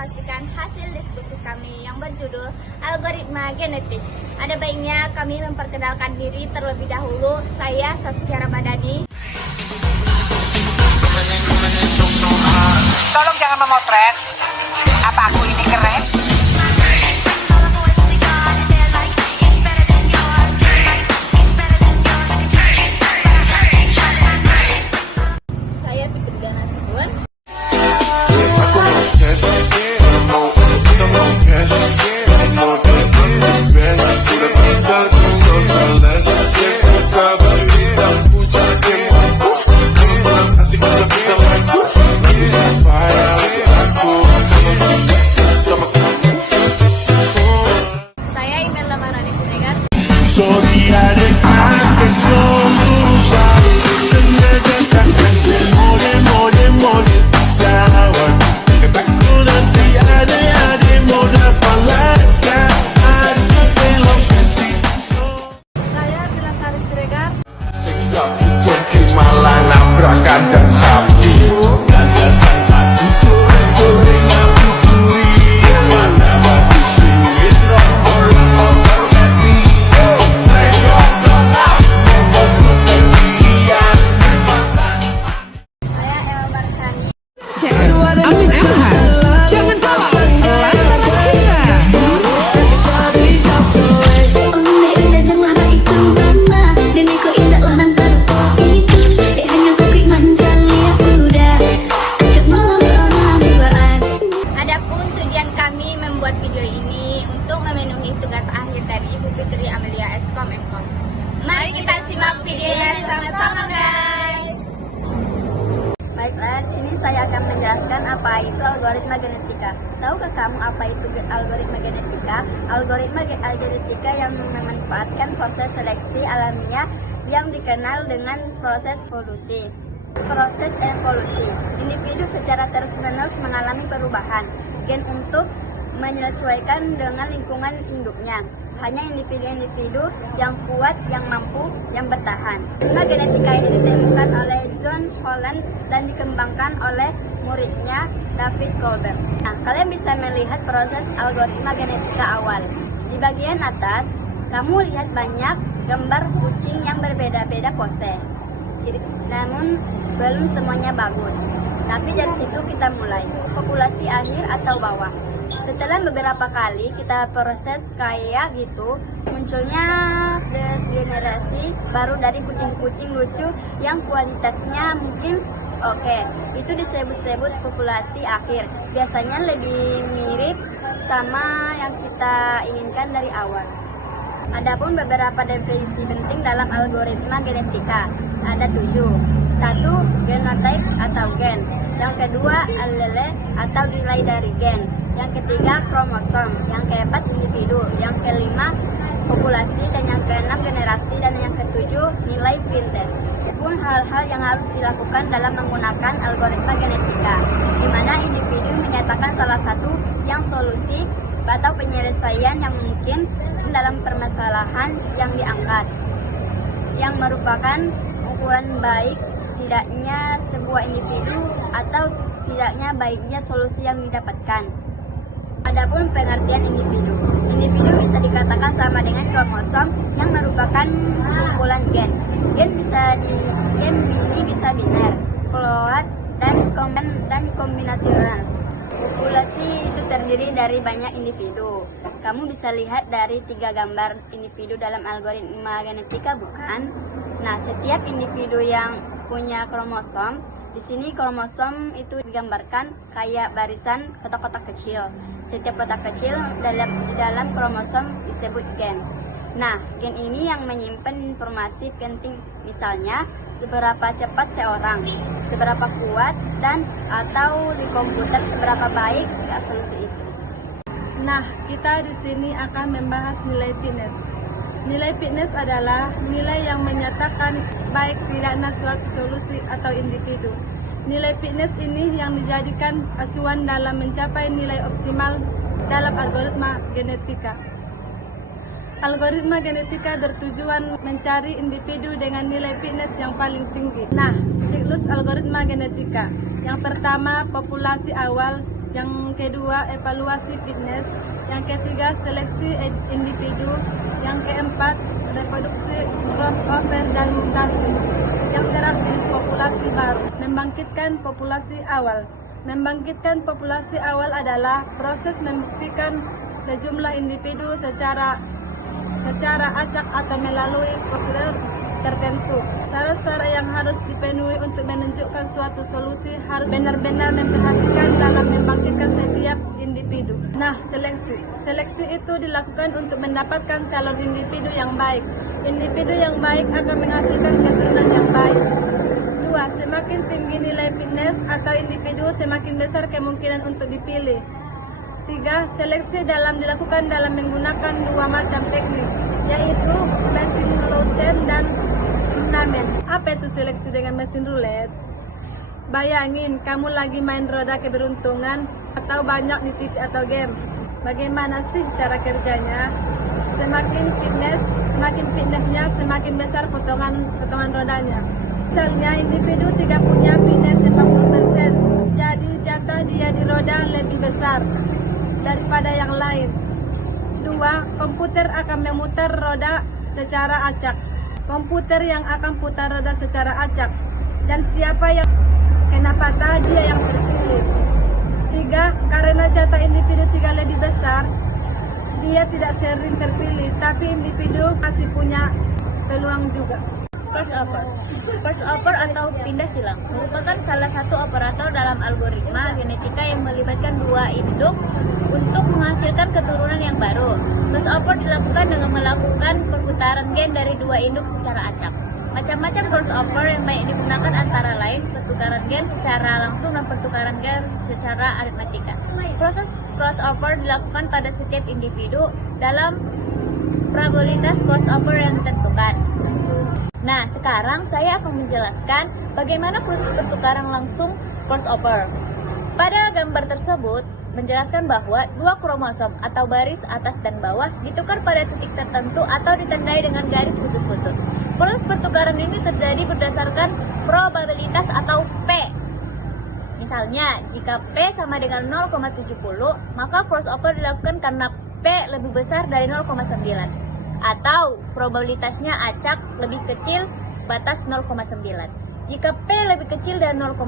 mempresentasikan hasil diskusi kami yang berjudul Algoritma Genetik. Ada baiknya kami memperkenalkan diri terlebih dahulu. Saya Saskia Ramadhani. Tolong jangan memotret. Apa aku ini keren? Saya Fitri Dana Sidun. Saya Imelda Marani Siregar. Saya Bilasari Siregar. Malah nabrakan dan sapi landasan hati sore-sore ngabuburi mata-mati duit rombol-rombol hati Saya Ella Marhani. Amin Elhan, jangan kalah, lantaran cinta. Adapun tujuan kami membuat video ini untuk memenuhi tugas akhir dari Ibu Fitri Amelia Eskom Mkom. Mari kita simak videonya sama-sama, guys. Baiklah, di sini saya akan menjelaskan apa itu algoritma genetika. Tahukah kamu apa itu algoritma genetika? Algoritma genetika yang memanfaatkan proses seleksi alamiah yang dikenal dengan proses evolusi. Proses evolusi, individu secara terus-menerus mengalami perubahan gen untuk menyesuaikan dengan lingkungan induknya. Hanya individu-individu yang kuat, yang mampu, yang bertahan. Algoritma genetika ini ditemukan oleh John Holland dan dikembangkan oleh muridnya David Goldberg. Nah, kalian bisa melihat proses algoritma genetika awal. Di bagian atas, kamu lihat banyak gambar kucing yang berbeda-beda pose. Namun belum semuanya bagus. Tapi dari situ kita mulai populasi akhir atau bawah. Setelah beberapa kali kita proses kayak gitu, munculnya generasi baru dari kucing-kucing lucu yang kualitasnya mungkin oke. Itu disebut-sebut populasi akhir. Biasanya lebih mirip sama yang kita inginkan dari awal. Adapun beberapa definisi penting dalam algoritma genetika ada 7. 1. Genotype atau gen. Yang kedua, allele atau nilai dari gen. Yang ketiga, kromosom. Yang keempat, individu. Yang kelima, populasi. Dan yang keenam, generasi. Dan yang ketujuh, nilai vintage. Pun hal-hal yang harus dilakukan dalam menggunakan algoritma genetika, di mana individu menyatakan salah satu yang solusi atau penyelesaian yang mungkin dalam permasalahan yang diangkat, yang merupakan ukuran baik tidaknya sebuah individu atau tidaknya baiknya solusi yang didapatkan. Adapun pengertian individu, individu bisa dikatakan sama dengan kromosom yang merupakan kumpulan gen. Gen ini bisa biner, float, dan kombinatorial. Populasi itu terdiri dari banyak individu. Kamu bisa lihat dari 3 gambar individu dalam algoritma genetika, bukan? Nah, setiap individu yang punya kromosom, di sini kromosom itu digambarkan kayak barisan kotak-kotak kecil. Setiap kotak kecil di dalam kromosom disebut gen. Nah, gen ini yang menyimpan informasi penting, misalnya seberapa cepat seorang, seberapa kuat, dan atau di komputer seberapa baik solusi itu. Nah, kita di sini akan membahas nilai fitness. Nilai fitness adalah nilai yang menyatakan baik tidaknya suatu solusi atau individu. Nilai fitness ini yang dijadikan acuan dalam mencapai nilai optimal dalam algoritma genetika. Algoritma genetika bertujuan mencari individu dengan nilai fitness yang paling tinggi. Nah, siklus algoritma genetika. Yang pertama, populasi awal Yang kedua, evaluasi fitness. Yang ketiga, seleksi individu. Yang keempat, reproduksi, crossover, dan mutasi. Yang terakhir, populasi baru. Membangkitkan populasi awal. Membangkitkan populasi awal adalah proses membuktikan sejumlah individu secara acak atau melalui prosedur tertentu. Syarat-syarat yang harus dipenuhi untuk menunjukkan suatu solusi harus benar-benar memperhatikan dalam membangkitkan setiap individu. Nah, seleksi itu dilakukan untuk mendapatkan calon individu yang baik. Individu yang baik akan menghasilkan keturunan yang baik. 2. Semakin tinggi nilai fitness atau individu, semakin besar kemungkinan untuk dipilih. 3. Seleksi dilakukan dalam menggunakan 2 macam teknik, yaitu mesin roulette dan turnamen. Apa itu seleksi dengan mesin roulette? Bayangin, kamu lagi main roda keberuntungan atau banyak di TV atau game. Bagaimana sih cara kerjanya? Semakin fitnessnya, semakin besar potongan rodanya. Misalnya, individu tidak punya fitness 50%, jadi jatah dia di roda lebih besar daripada yang lain. 2. Komputer akan memutar roda secara acak. Komputer yang akan putar roda secara acak. Dan siapa yang kena patah, dia yang terpilih. 3. Karena jatah individu 3 lebih besar, dia tidak sering terpilih, tapi individu masih punya peluang juga. Crossover atau pindah silang merupakan salah satu operator dalam algoritma genetika yang melibatkan 2 induk untuk menghasilkan keturunan yang baru. Crossover dilakukan dengan melakukan perputaran gen dari 2 induk secara acak. Macam-macam crossover yang banyak digunakan antara lain pertukaran gen secara langsung dan pertukaran gen secara aritmatika. Proses crossover dilakukan pada setiap individu dalam probabilitas crossover yang ditentukan. Nah, sekarang saya akan menjelaskan bagaimana proses pertukaran langsung crossover. Pada gambar tersebut menjelaskan bahwa 2 kromosom atau baris atas dan bawah ditukar pada titik tertentu atau ditandai dengan garis putus-putus. Proses pertukaran ini terjadi berdasarkan probabilitas atau P. Misalnya, jika P sama dengan 0,70, maka crossover dilakukan karena P lebih besar dari 0,9. Atau probabilitasnya acak lebih kecil batas 0,9. Jika P lebih kecil dari 0,9,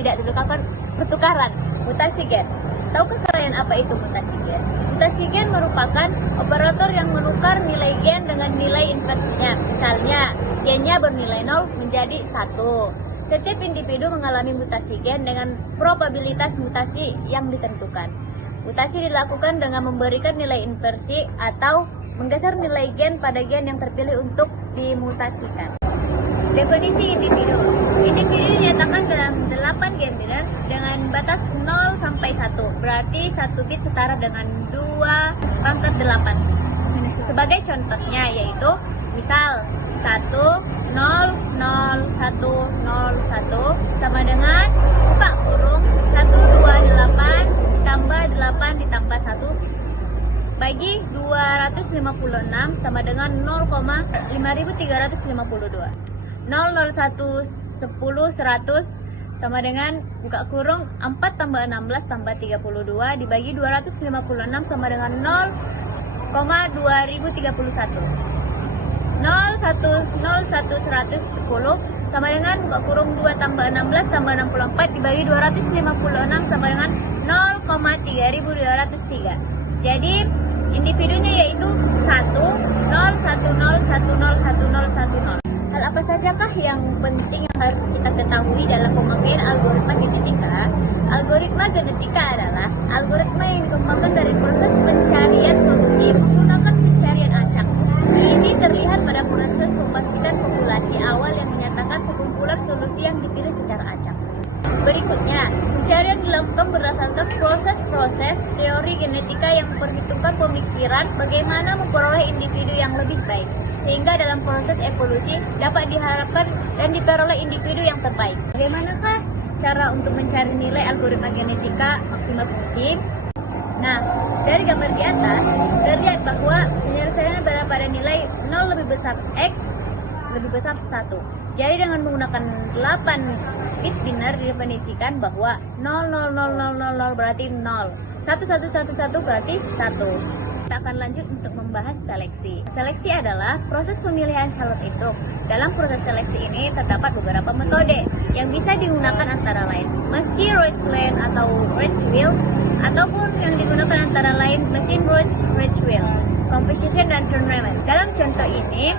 tidak dilakukan pertukaran mutasi gen. Tahukah kalian apa itu mutasi gen? Mutasi gen merupakan operator yang menukar nilai gen dengan nilai inversinya. Misalnya, gennya bernilai 0 menjadi 1. Setiap individu mengalami mutasi gen dengan probabilitas mutasi yang ditentukan. Mutasi dilakukan dengan memberikan nilai inversi atau menggeser nilai gen pada gen yang terpilih untuk dimutasikan. Definisi individu. Individu dinyatakan dalam 8 gen biner dengan batas 0 sampai 1. Berarti 1 bit setara dengan 2 pangkat 8. Sebagai contohnya yaitu misal 1 0 0 1 0 1 sama dengan buka kurung 128 tambah 8 ditambah 1 bagi 256 sama dengan 0,5352. 001 10 100 sama dengan buka kurung 4 tambah 16 tambah 32 dibagi 256 sama dengan 0,2031. 110 sama dengan buka kurung 2 tambah 16 tambah 64 dibagi 256 sama dengan 0,3203. Jadi individunya yaitu 1 0 1 0 1 0 1 0 1 0. Hal apa sajakah yang penting yang harus kita ketahui dalam pemakaian algoritma genetika? Algoritma genetika adalah algoritma yang dikembangkan dari proses pencarian solusi menggunakan pencarian acak. Ini terlihat pada proses pembangkitan populasi awal yang menyatakan sekumpulan solusi yang dipilih secara acak. Berikutnya, pencarian dilakukan berdasarkan proses-proses teori genetika yang memperhitungkan pemikiran bagaimana memperoleh individu yang lebih baik, sehingga dalam proses evolusi dapat diharapkan dan diperoleh individu yang terbaik. Bagaimanakah cara untuk mencari nilai algoritma genetika maksimal fungsi? Nah, dari gambar di atas, terlihat bahwa penyelesaian berada pada nilai 0 lebih besar X lebih besar 1. Jadi dengan menggunakan 8 bit biner didefinisikan bahwa 00000 berarti 0. 1111 berarti 1. Kita akan lanjut untuk membahas seleksi. Seleksi adalah proses pemilihan calon induk. Dalam proses seleksi ini terdapat beberapa metode yang bisa digunakan antara lain meski Reuterswell atau Reuterswheel, ataupun yang digunakan antara lain mesin Reuterswheel, composition dan Turnerman. Dalam contoh ini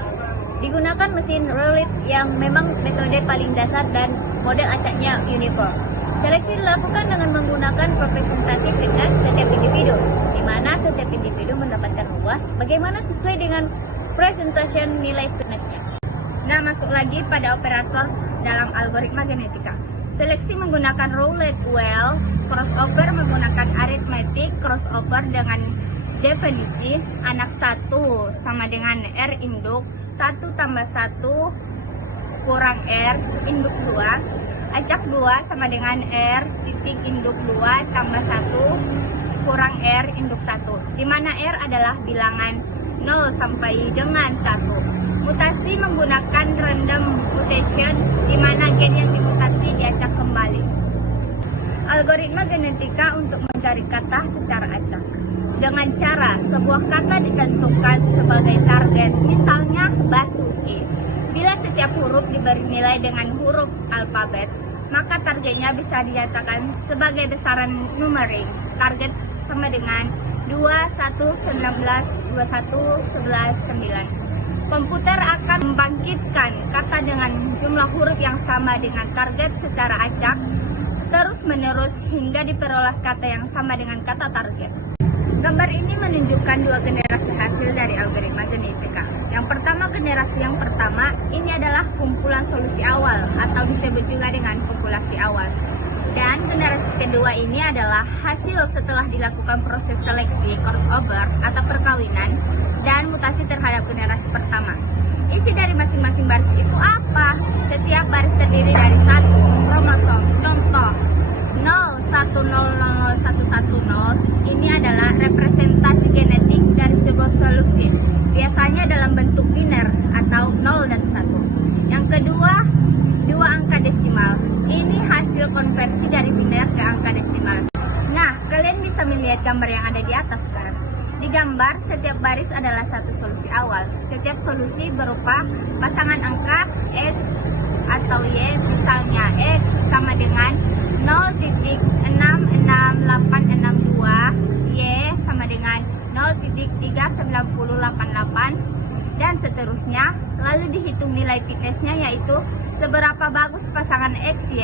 digunakan mesin Rowlett yang memang metode paling dasar dan model acaknya uniform. Seleksi dilakukan dengan menggunakan representasi fitness setiap individu, di mana setiap individu mendapatkan luas bagaimana sesuai dengan presentation nilai fitnessnya. Nah, masuk lagi pada operator dalam algoritma genetika. Seleksi menggunakan roulette wheel, crossover menggunakan arithmetic, crossover dengan definisi anak 1 sama dengan R induk, 1 tambah 1 kurang R induk 2. Acak 2 sama dengan R titik induk 2 tambah 1 kurang R induk 1, di mana R adalah bilangan 0 sampai dengan 1. Mutasi menggunakan random mutation, di mana gen yang dimutasi diacak kembali. Algoritma genetika untuk mencari kata secara acak. Dengan cara sebuah kata ditentukan sebagai target, misalnya Basuki. Bila setiap huruf diberi nilai dengan huruf alfabet, maka targetnya bisa dinyatakan sebagai besaran numerik. Target sama dengan 2, 1, 19, 21, 11, 9. Komputer akan membangkitkan kata dengan jumlah huruf yang sama dengan target secara acak, terus-menerus hingga diperoleh kata yang sama dengan kata target. Gambar ini menunjukkan 2 generasi hasil dari algoritma genetika. Yang pertama, generasi yang pertama ini adalah kumpulan solusi awal atau disebut juga dengan populasi awal. Dan generasi kedua ini adalah hasil setelah dilakukan proses seleksi, crossover atau perkawinan dan mutasi terhadap generasi pertama. Isi dari masing-masing baris itu apa? Setiap baris terdiri dari 1 kromosom. Contoh 01000110 ini adalah representasi genetik dari sebuah solusi, biasanya dalam bentuk biner atau 0 dan 1. Yang kedua, 2 angka desimal. Ini hasil konversi dari biner ke angka desimal. Nah, kalian bisa melihat gambar yang ada di atas kan? Di gambar, setiap baris adalah satu solusi awal. Setiap solusi berupa pasangan angka X atau Y, misalnya X sama dengan 0.66862, Y sama dengan 0.39088, dan seterusnya. Lalu dihitung nilai fitnessnya, yaitu seberapa bagus pasangan X, Y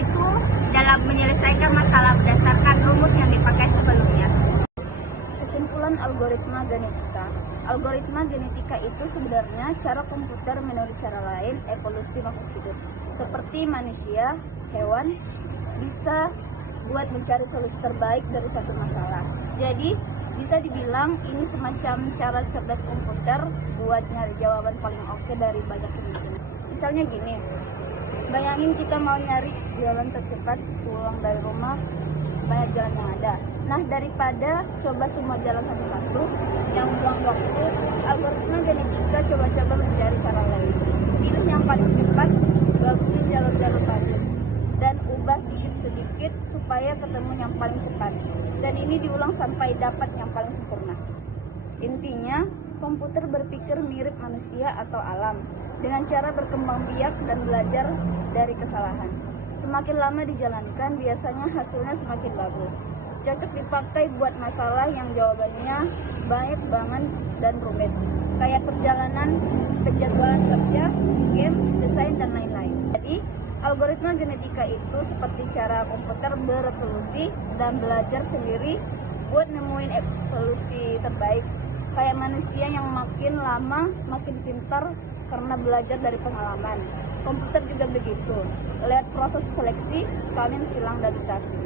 itu dalam menyelesaikan masalah berdasarkan rumus yang dipakai sebelumnya. Kesimpulan algoritma genetika. Algoritma genetika itu sebenarnya cara komputer menurut cara lain evolusi makhluk hidup. Seperti manusia, hewan, bisa buat mencari solusi terbaik dari satu masalah. Jadi, bisa dibilang ini semacam cara cerdas komputer buat nyari jawaban paling oke dari banyak kemungkinan. Misalnya gini, bayangin kita mau nyari jalan tercepat pulang dari rumah, banyak jalan yang ada. Nah, daripada coba semua jalan satu-satu yang buang waktu, algoritma genetika coba-coba mencari cara lain. Pilih yang paling cepat, gabungin jalur-jalur bagus, dan ubah dikit sedikit supaya ketemu yang paling cepat. Dan ini diulang sampai dapat yang paling sempurna. Intinya, komputer berpikir mirip manusia atau alam dengan cara berkembang biak dan belajar dari kesalahan. Semakin lama dijalankan, biasanya hasilnya semakin bagus. Cocok dipakai buat masalah yang jawabannya banyak banget dan rumit, kayak perjalanan, penjadwalan kerja, game, desain, dan lain-lain. Jadi, algoritma genetika itu seperti cara komputer berevolusi dan belajar sendiri buat nemuin evolusi terbaik. Kayak manusia yang makin lama makin pintar karena belajar dari pengalaman. Komputer juga begitu. Lihat proses seleksi, kalian silang dan mutasi.